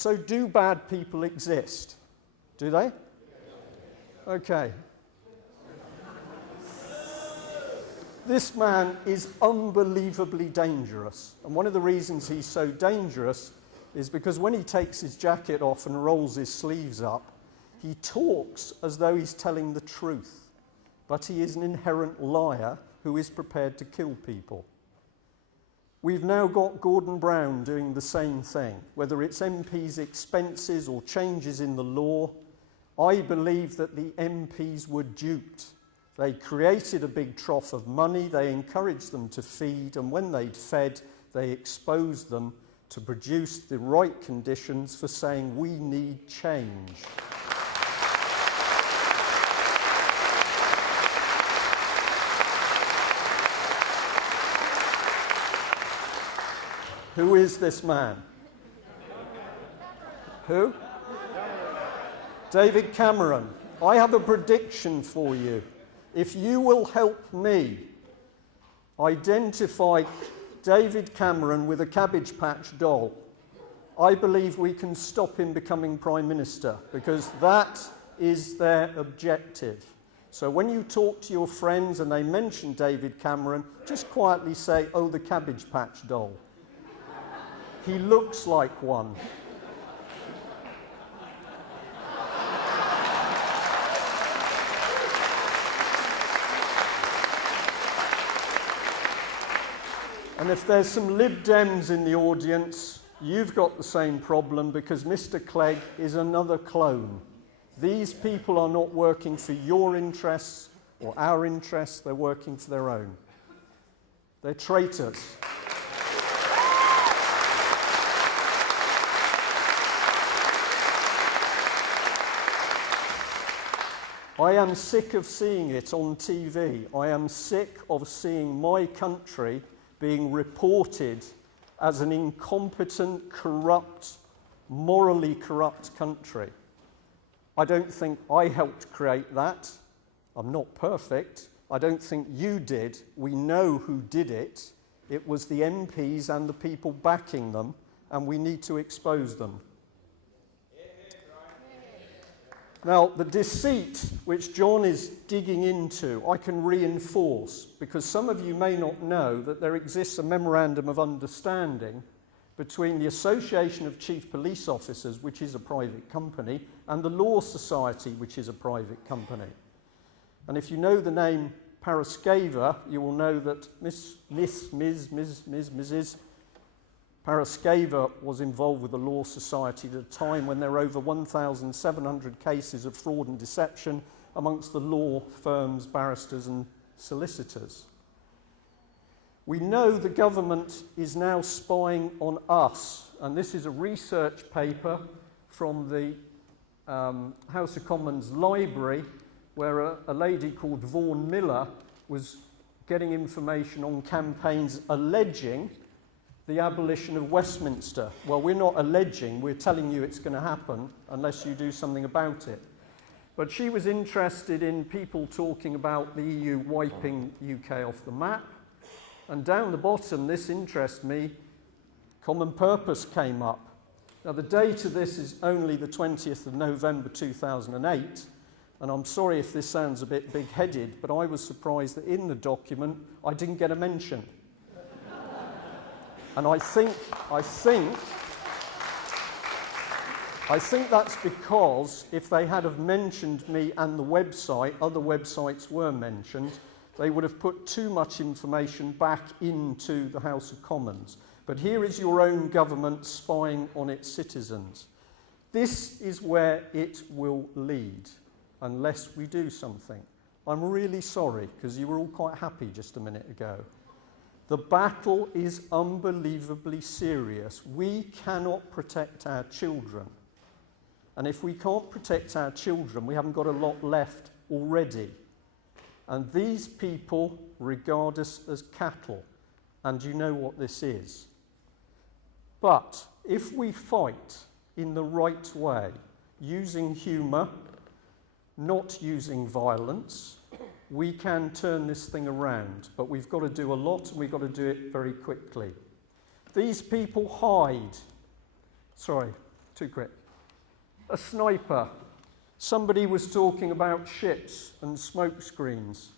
So do bad people exist? Do they? Okay. This man is unbelievably dangerous. And one of the reasons he's so dangerous is because when he takes his jacket off and rolls his sleeves up, he talks as though he's telling the truth. But he is an inherent liar who is prepared to kill people. We've now got Gordon Brown doing the same thing, whether it's MPs' expenses or changes in the law. I believe that the MPs were duped. They created a big trough of money, they encouraged them to feed, and when they'd fed, they exposed them to produce the right conditions for saying we need change. Who is this man? Who? David Cameron. I have a prediction for you. If you will help me identify David Cameron with a Cabbage Patch doll, I believe we can stop him becoming Prime Minister, because that is their objective. So when you talk to your friends and they mention David Cameron, just quietly say, "Oh, the Cabbage Patch doll." He looks like one. And if there's some Lib Dems in the audience, you've got the same problem, because Mr. Clegg is another clone. These people are not working for your interests or our interests, they're working for their own. They're traitors. I am sick of seeing it on TV. I am sick of seeing my country being reported as an incompetent, corrupt, morally corrupt country. I don't think I helped create that. I'm not perfect. I don't think you did. We know who did it. It was the MPs and the people backing them, and we need to expose them. Now, the deceit which John is digging into, I can reinforce, because some of you may not know that there exists a memorandum of understanding between the Association of Chief Police Officers, which is a private company, and the Law Society, which is a private company. And if you know the name Paraskeva, you will know that Mrs. Paraskeva was involved with the Law Society at a time when there were over 1,700 cases of fraud and deception amongst the law firms, barristers and solicitors. We know the government is now spying on us, and this is a research paper from the House of Commons Library, where a lady called Vaughan Miller was getting information on campaigns alleging the abolition of Westminster. Well, we're not alleging, we're telling you it's going to happen unless you do something about it. But she was interested in people talking about the EU wiping UK off the map. And down the bottom, this interests me, Common Purpose came up. Now, the date of this is only the 20th of November 2008, and I'm sorry if this sounds a bit big-headed, but I was surprised that in the document I didn't get a mention. And I think that's because if they had have mentioned me and the website, other websites were mentioned, they would have put too much information back into the House of Commons. But here is your own government spying on its citizens. This is where it will lead, unless we do something. I'm really sorry, because you were all quite happy just a minute ago. The battle is unbelievably serious. We cannot protect our children. And if we can't protect our children, we haven't got a lot left already. And these people regard us as cattle. And you know what this is. But if we fight in the right way, using humour, not using violence, we can turn this thing around, but we've got to do a lot, and we've got to do it very quickly. These people hide. Sorry, too quick. A sniper. Somebody was talking about ships and smoke screens.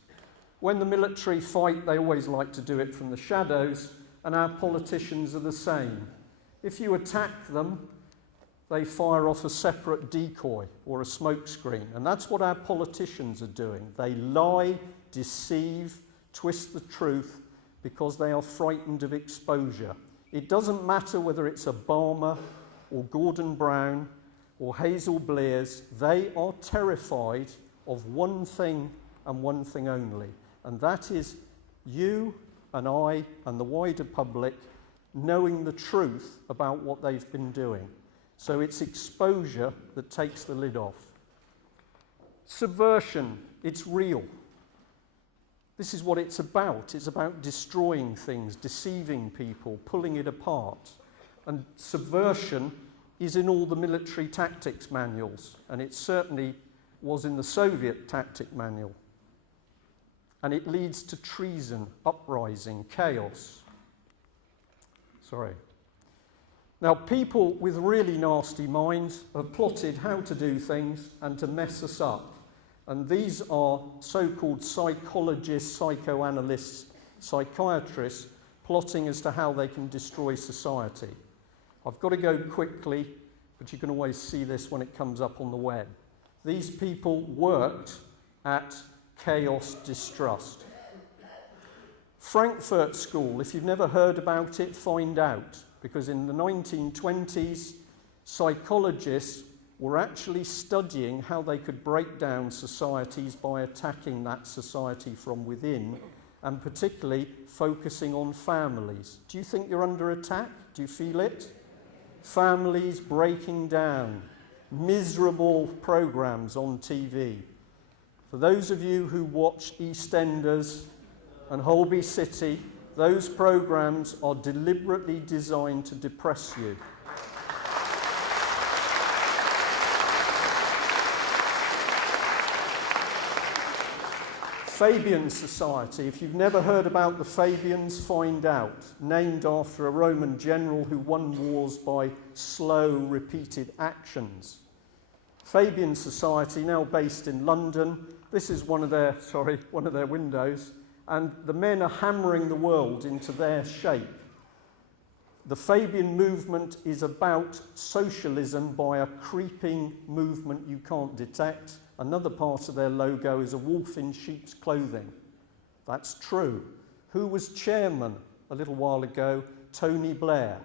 When the military fight, they always like to do it from the shadows, and our politicians are the same. If you attack them, they fire off a separate decoy or a smoke screen, and that's what our politicians are doing. They lie, deceive, twist the truth because they are frightened of exposure. It doesn't matter whether it's Obama or Gordon Brown or Hazel Blair's, they are terrified of one thing and one thing only, and that is you and I and the wider public knowing the truth about what they've been doing. So it's exposure that takes the lid off. Subversion, it's real. This is what it's about. It's about destroying things, deceiving people, pulling it apart. And subversion is in all the military tactics manuals, and it certainly was in the Soviet tactic manual. And it leads to treason, uprising, chaos. Sorry. Now, people with really nasty minds have plotted how to do things and to mess us up. And these are so-called psychologists, psychoanalysts, psychiatrists, plotting as to how they can destroy society. I've got to go quickly, but you can always see this when it comes up on the web. These people worked at chaos distrust. Frankfurt School, if you've never heard about it, find out, because in the 1920s, psychologists were actually studying how they could break down societies by attacking that society from within, and particularly focusing on families. Do you think you're under attack? Do you feel it? Families breaking down, miserable programs on TV. For those of you who watch EastEnders and Holby City, those programs are deliberately designed to depress you. Fabian Society, if you've never heard about the Fabians, find out. Named after a Roman general who won wars by slow, repeated actions. Fabian Society, now based in London. This is one of their windows, and the men are hammering the world into their shape. The Fabian movement is about socialism by a creeping movement you can't detect. Another part of their logo is a wolf in sheep's clothing. That's true. Who was chairman a little while ago? Tony Blair.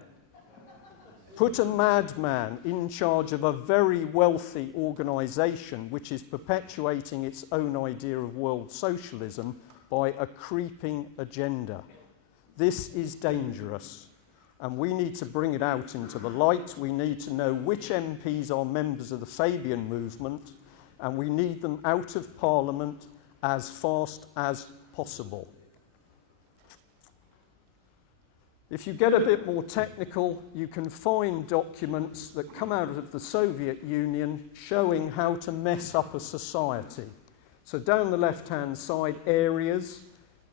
Put a madman in charge of a very wealthy organisation which is perpetuating its own idea of world socialism by a creeping agenda. This is dangerous, and we need to bring it out into the light. We need to know which MPs are members of the Fabian movement, and we need them out of Parliament as fast as possible. If you get a bit more technical, you can find documents that come out of the Soviet Union showing how to mess up a society. So down the left-hand side, areas.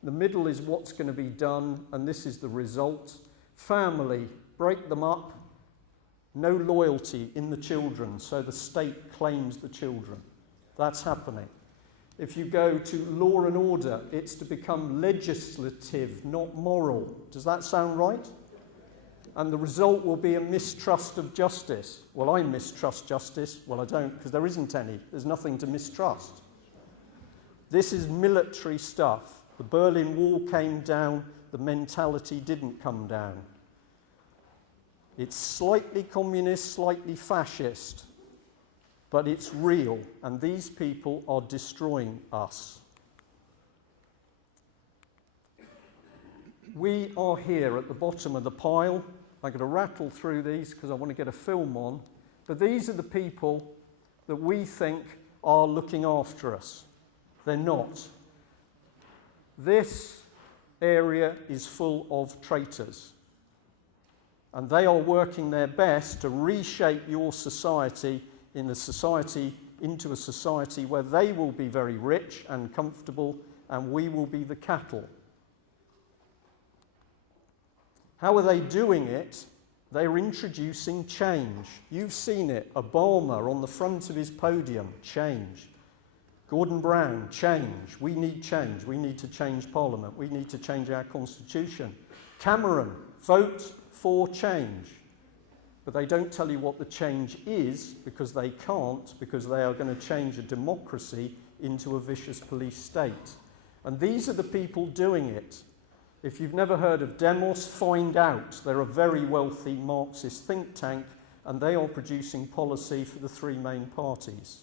The middle is what's going to be done, and this is the result. Family, break them up. No loyalty in the children, so the state claims the children. That's happening. If you go to law and order, it's to become legislative, not moral. Does that sound right? And the result will be a mistrust of justice. Well, I mistrust justice. Well, I don't, because there isn't any. There's nothing to mistrust. This is military stuff. The Berlin Wall came down, the mentality didn't come down. It's slightly communist, slightly fascist, but it's real, and these people are destroying us. We are here at the bottom of the pile. I'm going to rattle through these because I want to get a film on, but these are the people that we think are looking after us. They're not. This area is full of traitors. And they are working their best to reshape your society into a society where they will be very rich and comfortable, and we will be the cattle. How are they doing it? They're introducing change. You've seen it. Obama on the front of his podium, change. Gordon Brown, change. We need change. We need to change Parliament. We need to change our constitution. Cameron, vote for change. But they don't tell you what the change is, because they can't, because they are going to change a democracy into a vicious police state. And these are the people doing it. If you've never heard of Demos, find out. They're a very wealthy Marxist think tank, and they are producing policy for the three main parties.